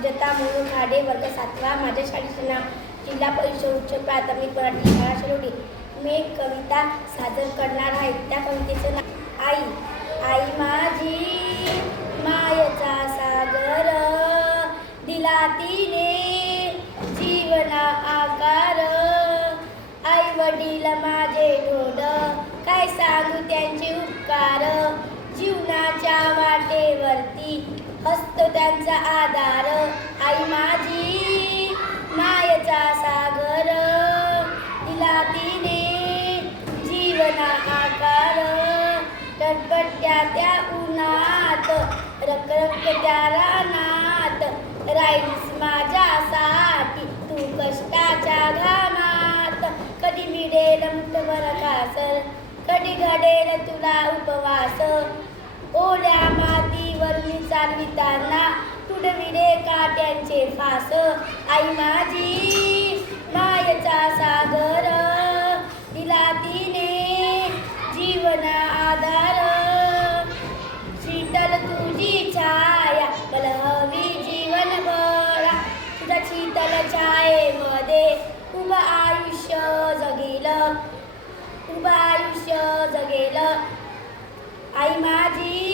सुजाता मोनू खाडे, वर्ग 7वा. माझ्या शाळेचे नाव जिल्हा परिषद उच्च प्राथमिक मराठी शाळा शिरोडी. मी एक कविता सादर करणार आहे. त्या कवितेचं नाव आई. आई माझी मायेचा सागर, दिला तिने जीवना आकार. आई वडील माझे ढोड, काय सांगू त्यांचे उपकार. जीवनाच्या वाटेवरती असतो त्यांचा आधार. आई माझी मायेचा सागर, दिला तिने जीवना आकार. टटपट्या त्या उन्हात, रखरखत्या रानात, राहिलीस माझ्यासाठी तू कष्टाच्या घामात. कधी मिळेल मुठभर कासर, कधी घडेल तुला उपवास. ओल्या मातीवर मी चालविताना तुडविले काट्यांचे फास. आई माझी मायेचा सागर, दिला तिने जीवना आधार. शीतल तुझी छाया मला हवी जीवनभर, तुझ्या शीतल छायेमध्ये उभं आयुष्य जगेल, उभं आयुष्य जगेल. आई माझी